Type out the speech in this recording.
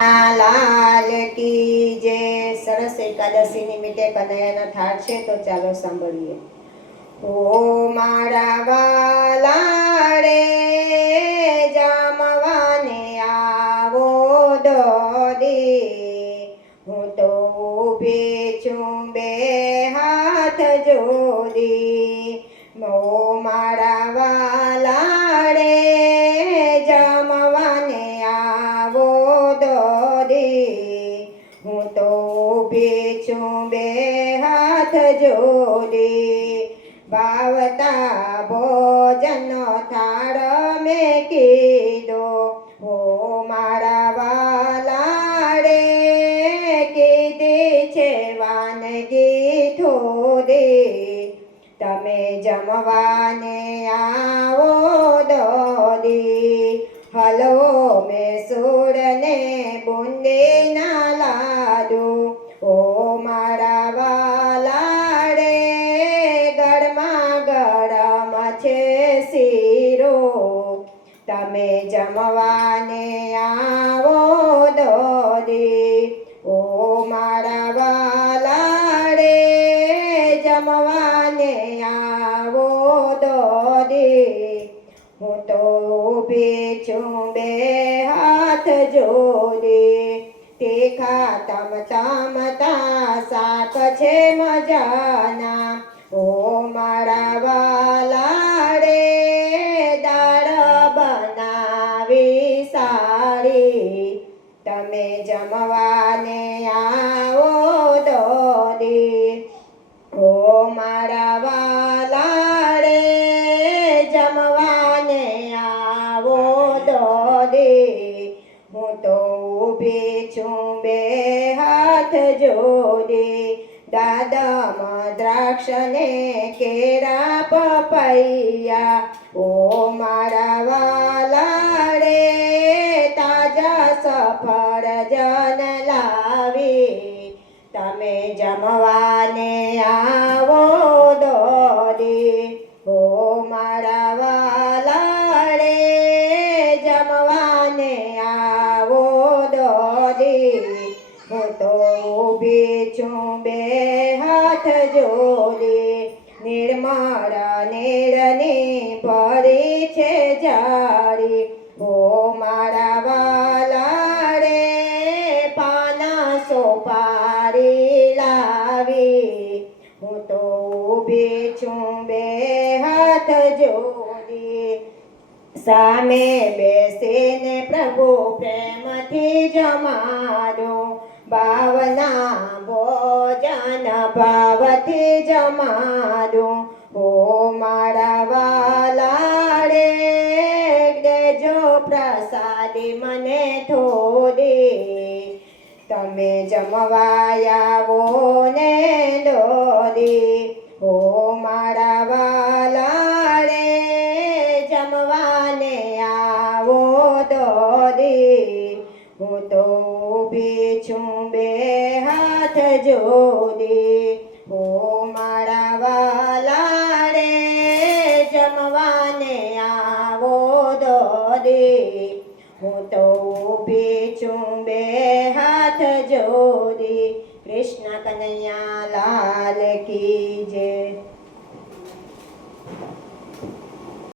લાલ કી જે સરસ એકાદશી નિમિત્તે કનૈયાનો થાળ છે, તો ચાલો સાંભળીએ. ઓ મારા વાલા રે જામવાને આવો દોદી, હું તો ઊભી છું બે હાથ જોડી. ઓ મારા વાલા રે જામવાને આવો દોદી, હું તો ઊભી છું બે હાથ જોડી. ભાવતા ભોજનનો થાળ મેં કીધો, ઓ મારા વાલા રે કીધી છે વાનગી થોડી, તમે જમવાને આવો દોડી. હલવો મેસૂર ને બુંદીના લાડુ, ઓ મારા વાલા રે ગરમા ગરમ છે શીરો, તમે જમવાને આવો દોડી. ઓ મારા વાલા રે જમવાને આવો દોડી, હું તો ઊભી છું બે હાથ જોડી. તીખા તમતા શાક છે મજાના, ઓ મારા વાલા રે દાળ બનાવી સારી, તમે જમવાને આવો દોડી. ઓ મારા વાલા રે જમવાને આવો દોડી, હું તો ઊભી છું બે હાથ જોડી. દાડમ દ્રાક્ષ ને કેરા પપૈયા, ઓ મારા વાલા રે તાજા સફરજન લાવી, તમે જમવાને આવો દોડી. ઓ મારા વાલા રે જમવાને આવો દોડી, હું તો ઊભી છું બે હાથ જોડી. નિર્મળ નીરની ભરી છે જાળી, ઓ મારા વાલા રે પાના સોપારી લાવી, હું તો ઊભી છું બે હાથ જોડી. સામે બેસીને પ્રભુ પ્રેમથી જમાડો, ભાવના ભોજન ભાવથી જમાડો. ઓ મારા વાલા રે દેજો પ્રસાદી મને થોડી, તમે જમવા આવો ને દોડી. ઓ મારા વાલા રે જમવાને આવો દોડી, હું તો ઊભી છું બે હાથ જોડી. ઓ મારા વાલા રે જમવાને આવો દોડી, હું તો ઊભી